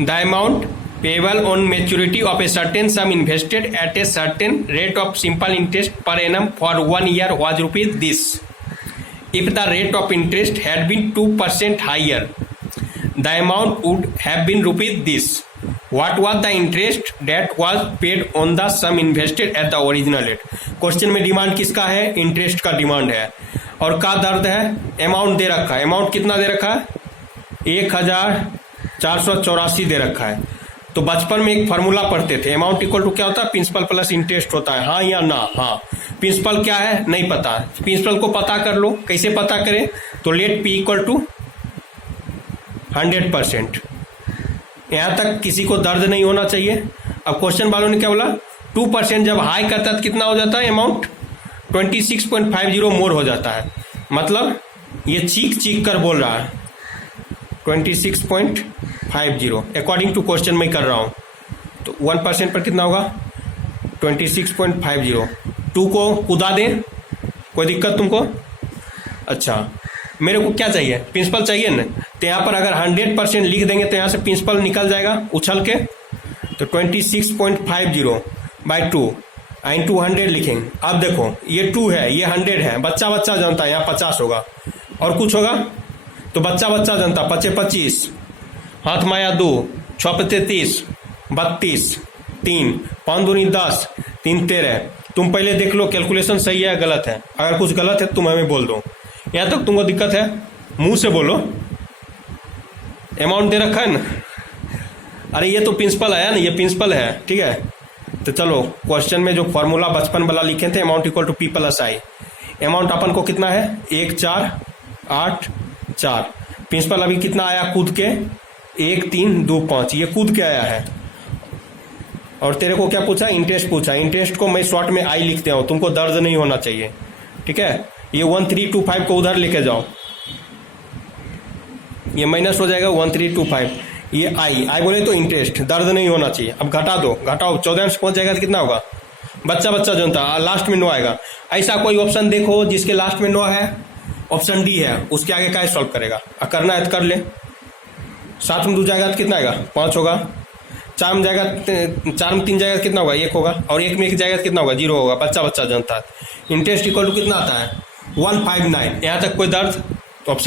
The amount payable on maturity of a certain some invested at a certain rate of simple interest per annum for 1 year was rupees this. If the rate of interest had been 2% higher, the amount would have been rupees this. What was the interest that was paid on the sum invested at the original rate? Question में demand किसका है? Interest का demand है और का दर्द है? Amount दे रखा है। अमाउंट कितना दे रखा है? 1484 दे रखा है। तो बचपन में एक फॉर्मूला पढ़ते थे, अमाउंट इक्वल टू क्या होता है? प्रिंसिपल प्लस इंटरेस्ट होता है। हाँ या ना? हाँ। प्रिंसिपल क्या है? नहीं पता। प्रिंसिपल को पता कर लो। कैसे पता करें? तो लेट पी इक्वल टू 100%। यहां तक किसी को दर्द नहीं होना चाहिए। अब क्वेश्चन वालों ने क्या बोला? 2% जब हाई करता है तो कितना हो जाता है अमाउंट? 26.50 मोर हो जाता है। मतलब ये चीख चीख कर बोल रहा है 26.50 अकॉर्डिंग टू क्वेश्चन मैं कर रहा हूं। तो 1% पर कितना होगा? 26.50। 2 को कुदा दें, कोई दिक्कत तुमको? अच्छा, मेरे को क्या चाहिए? प्रिंसिपल चाहिए ना। तो यहाँ पर अगर 100% लिख देंगे तो यहाँ से प्रिंसिपल निकल जाएगा उछल के। तो 26.50 बाई 2 इंटू 100 लिखेंगे। अब देखो ये 2 है, ये 100 है। बच्चा बच्चा जानता है यहाँ 50 होगा और कुछ होगा तो बच्चा बच्चा जानता। 25 25, हाथ माया 2, 6 पत्ते 30, 32, 3, 5 दूनी 10, 3 13। तुम पहले देख लो कैलकुलेशन सही है गलत है। अगर कुछ गलत है तुम हमें बोल दो। यहाँ तक तुमको दिक्कत है? मुंह से बोलो। अमाउंट दे रखा है ना। अरे ये तो प्रिंसिपल है ना, ये प्रिंसिपल है, ठीक है। तो चलो क्वेश्चन में जो फॉर्मूला बचपन वाला लिखे थे, amount equal to P plus I. Amount अपन को कितना है? 1484। प्रिंसिपल अभी कितना आया कूद के? 1325। ये कूद के आया है। और तेरे को क्या पूछा? इंटरेस्ट पूछा। इंटरेस्ट को मैं शॉर्ट में आई लिखते हूं, तुमको दर्द नहीं होना चाहिए, ठीक है। ये 1325 को उधर लेके जाओ, ये माइनस हो जाएगा 1325। ये आई बोले तो इंटरेस्ट, दर्द नहीं होना चाहिए। अब घटा दो, घटाओ 14 से पहुंच जाएगा तो कितना होगा? बच्चा बच्चा जनता, लास्ट में 9 आएगा। ऐसा कोई ऑप्शन देखो जिसके लास्ट में 9 है? ऑप्शन डी है, उसके आगे क्या सॉल्व करेगा? करना है तो कर ले। 7 में 2 जाएगा तो कितना आएगा? 5 होगा। 4 में जाएगा, 4 में 3 जाएगा तो कितना होगा? 1 होगा। और 1 में 1 जाएगा तो कितना होगा? 0 होगा। बच्चा बच्चा जनता। इंटरेस्ट इक्वल टू कितना आता है? 159। यहाँ तक कोई दर्द